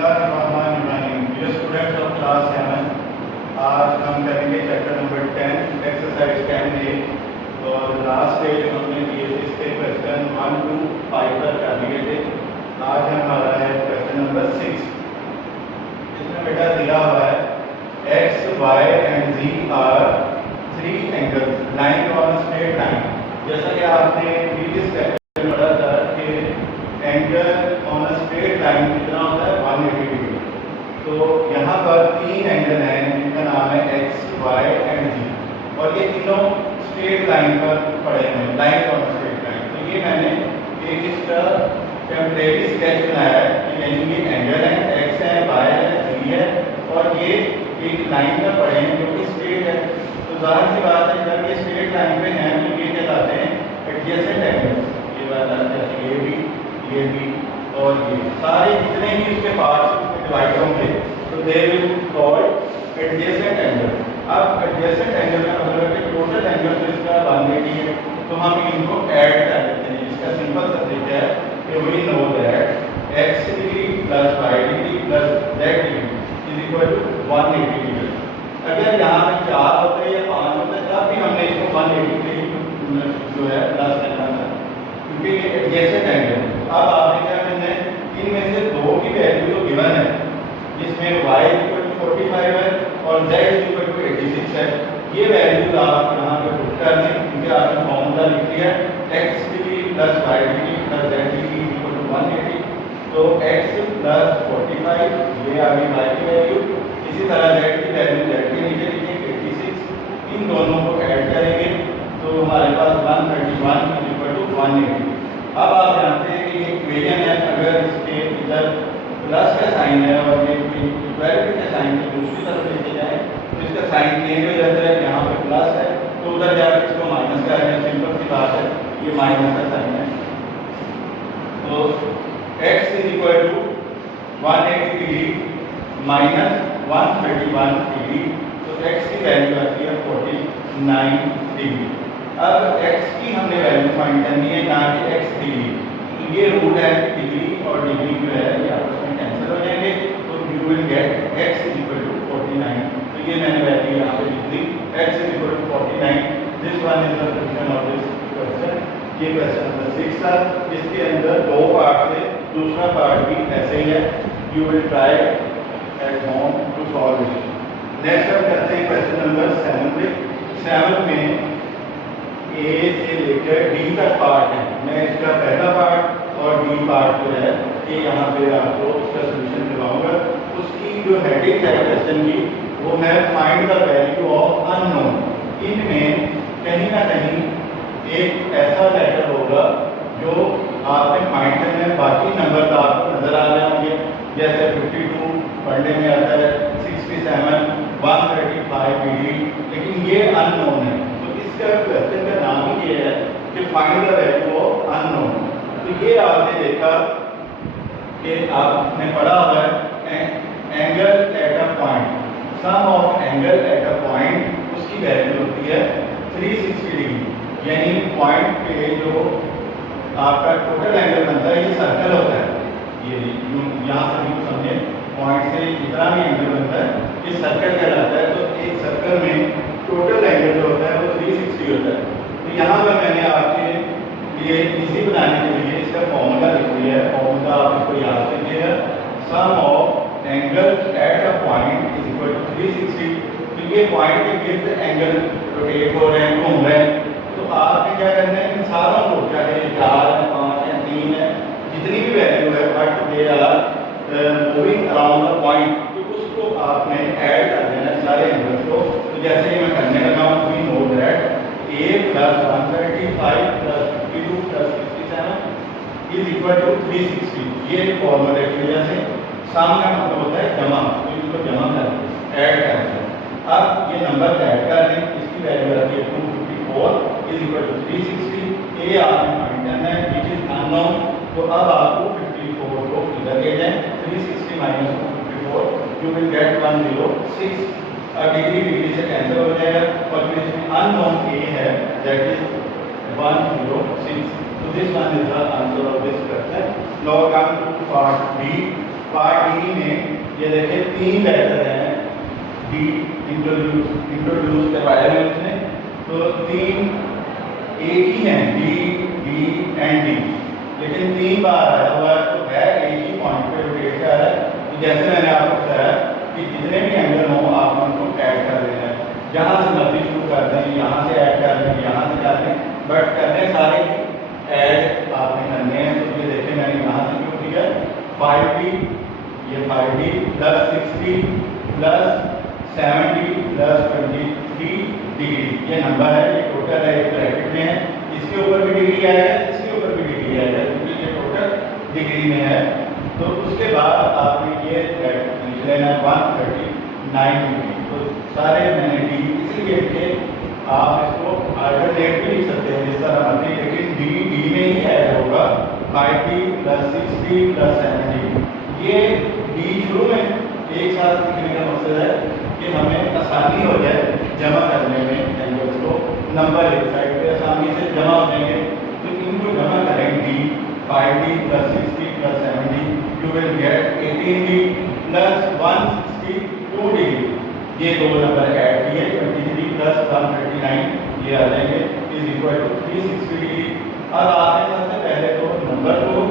Dear students of class 7, आज हम करेंगे चैप्टर नंबर 10 एक्सरसाइज 10A। और लास्ट डे जो हमने दिए थे इसके क्वेश्चन 1 to 5 तक कर लिए थे। आज हमारा है क्वेश्चन नंबर 6। इसमें बेटा दिया हुआ है x y and z are three angles line on straight line. जैसा कि आपने प्रीवियस क्वेश्चन में पढ़ा था कि एंगल ऑन स्ट्रेट लाइन कितना होता है 180 डिग्री। तो यहाँ पर तीन एंगल हैं जिनका नाम है एक्स वाई एंड जी, और ये तीनों स्ट्रेट लाइन पर पड़े हैं, लाइन ऑन स्ट्रेट लाइन। तो ये मैंने एक इसका टेम्परेरी स्केच बनाया है कि यानी ये एंगल है, एक्स है, वाई है, जी है, और ये एक लाइन पर पड़े हैं जो कि स्ट्रेट है। तो जाहिर सी बात है जब ये स्ट्रेट लाइन पे हैं तो ये कहलाते हैं एडजेसेंट एंगल्स। ये वाला जैसे ये भी और ये सारे जितने ही उसके पार्ट्स डिवाइड होंगे तो they will called adjacent angle. अब एडजेसेंट एंगल का मतलब है कि टोटल एंगल तो इसका 180 है, तो हम इनको ऐड कर देते हैं। इसका सिंपल सा तरीका है कि we know that x degree plus y degree plus z degree is equal to 180 degree. अगर यहाँ पे 4 होते या 5 होते तब भी हमने इसको 180 डिग्री जो है प्लस करना था, क्योंकि ये एडजेसेंट एंगल। अब आपने क्या करना है, इनमें से दो की वैल्यू जो गिवन है जिसमें y 45 है और z 86 है, ये वैल्यू आप यहाँ पे पुट कर दें, क्योंकि आपने फॉर्मूला लिख दिया x degree plus y degree plus z degree equal to 180। तो x प्लस 45 ये आ गई y की वैल्यू, इसी तरह z की वैल्यू z के नीचे लिखेंगे 86, इन दोनों को ऐड करेंगे तो हमारे पास 131 इक्वल टू 180। अब आप जानते हैं कि ये इक्वेशन है, अगर इसके इधर प्लस का साइन है और ये इक्वालिटी का साइन है दूसरी तरफ लेके जाए तो इसका साइन चेंज हो जाता है। यहाँ पे प्लस है तो उधर जाकर इसको माइनस का है, सिंपल सी बात है, ये माइनस का साइन है। तो x is equal to 180 degree minus 131 degree, तो x की वैल्यू आती है 49 डिग्री। अब x की हमने वैल्यू फाइंड करनी है, ना कि x डिग्री। तो ये रूट है डिग्री और डिग्री जो है ये आपस में कैंसिल हो जाएंगे, तो you will get x is equal to 49। तो ये मैंने वैल्यू यहाँ पे लिख दी, x is equal to 49। This one is the solution of this question. ये क्वेश्चन नंबर 6 था। इसके अंदर दो पार्ट थे, दूसरा पार्ट भी ऐसे ही है। You will try at home to solve it. Next हम करते हैं क्वेश्चन नंबर 7 पे। 7 में ए से लेकर डी तक पार्ट है। मैं इसका पहला पार्ट और डी पार्ट जो है ये यहाँ पे आपको उसका सोल्यूशन दिलाऊंगा। उसकी जो हेडिंग है क्वेश्चन की वो है find the value of unknown. इनमें कहीं ना कहीं एक ऐसा लेटर होगा जो आपने फाइंड करना है। बाकी नंबर तो आपको नजर आ रहे होंगे, जैसे 52 पढ़ने में आता है, 67, 135 डिग्री, लेकिन ये अननोन है। इसका क्वेश्चन का नाम ही ये है कि find the value of unknown. तो ये आपने देखा कि आपने पढ़ा हुआ है angle at a point, sum of angle at a point, उसकी वैल्यू होती है 360 डिग्री। यानी पॉइंट पे जो आपका टोटल एंगल बनता है ये सर्कल होता है। ये यहाँ से भी समझे, पॉइंट से जितना भी एंगल बनता है ये सर्कल कहलाता है। तो एक सर्कल में टोटल एंगल जो होता है वो 360 होता है। तो यहाँ पर मैंने आपके लिए इजी बनाने के लिए इसका फॉर्मूला लिख दिया है। फॉर्मूला आप इसको याद रखिएगा, sum of angle at a point is equal to 360। तो ये पॉइंट के गिर्द एंगल रोटेट हो रहे हैं, घूम रहे हैं। तो आपने क्या करना है, इन सारों को, चाहे 4 है, 5 है, 3 है, जितनी भी वैल्यू है but they are moving around the point, तो उसको आपने ऐड कर देना सारे एंगल्स को। तो जैसे ही मैं करने लगा हूँ, we know that a plus 135 plus 52 plus 67 is equal to 360। ये फॉर्मूले की वजह से सामने मतलब होता है जमा, तो इसको जमा कर ऐड कर दें। अब ये नंबर ऐड कर दें, इसकी वैल्यू आती है 254 इज इक्वल टू 360। ए आपने फाइंड करना है विच इज अननोन। तो अब आपको 54 को इधर ले जाएं, 360 minus 254 you will gate 106। Degree degree से कैंसिल हो जाएगा और फिर इसमें अननोन ए है दैट इज 106। तो this one is the answer of this question. Now come to part B. Part D में ये देखिए 3 लेटर हैं, डी इंट्रोड्यूस करवाया है उसने, तो 3 एक ही हैं, डी डी एंड डी, लेकिन 3 बार आया हुआ है, तो है एक ही पॉइंट पे रोटेट कर रहा है। तो जैसे मैंने आपको बताया कि जितने भी एंगल हों आप उनको ऐड कर देना है, जहाँ से मर्जी शुरू कर दें, यहाँ से ऐड कर दें, यहाँ से कर दें, बट करने सारे ऐड आपने करने हैं। तो ये देखें मैंने यहाँ से शुरू किया 5D, ये 5D plus 6D plus 7D plus 23 degree, ये नंबर है, ये टोटल है, एक ब्रैकेट में है, इसके ऊपर भी डिग्री आएगा, इसके ऊपर भी डिग्री आएगा, क्योंकि ये टोटल डिग्री में है। तो उसके बाद आपने ये लिख लेना 139 डिग्री। तो सारे मैंने डी इसलिए लिखे, आप इसको अल्टरनेट भी लिख सकते हैं जिस तरह मर्जी, लेकिन डी में ही ऐड होगा 5D plus 6D plus 7D। ये डी शुरू में एक साथ लिखने का मकसद है कि हमें आसानी हो जाए जमा करने में एंगल्स को, नंबर एक साइड पे आसानी से जमा हो जाएंगे। तो इनको जमा करेंगे D 5D plus 6D plus 7D, you will gate 18D plus 162 degree. ये दो नंबर ऐड किए 23 प्लस 139 ये आ जाएंगे इज इक्वल टू 360 डिग्री। अब आपने सबसे पहले तो नंबर को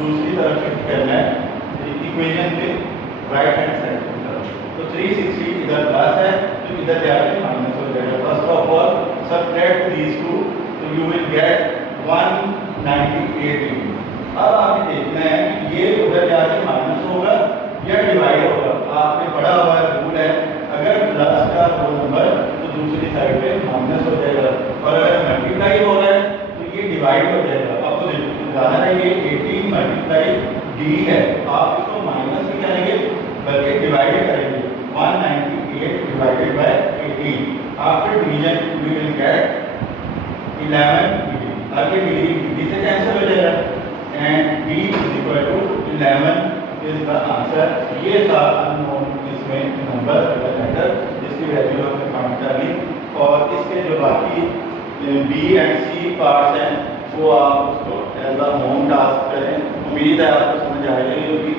दूसरी तरफ शिफ्ट करना है इक्वेशन के राइट हैंड साइड की तरफ। तो 360 इधर प्लस है तो इधर जाके माइनस हो जाएगा। First of all subtract these two, तो यू विल गेट 198 डिग्री। अब आपने देखना है कि ये उधर जाके माइनस होगा या डिवाइड होगा। आपने पढ़ा हुआ रूल है, अगर प्लस का होल नंबर तो दूसरी साइड पे माइनस हो जाएगा, और अगर मल्टीप्लाई हो रहा है तो ये डिवाइड हो जाएगा। अब तो ज़्यादा है, ये 18 मल्टीप्लाई डी है, आप इसको माइनस नहीं करेंगे बल्कि डिवाइड करेंगे 198 divided by 18। After division we will get 11 degree. अब ये डिग्री से कैंसिल हो जाएगा and d is equal to 11 is the answer. ये था अननोन इसमें नंबर लेटर जिसकी वैल्यू हमने फाइंड कर ली, और इसके जो बाकी बी एंड सी पार्ट्स हैं वो आप उसको एज अ होम टास्क करें। उम्मीद है आपको समझ आएगी।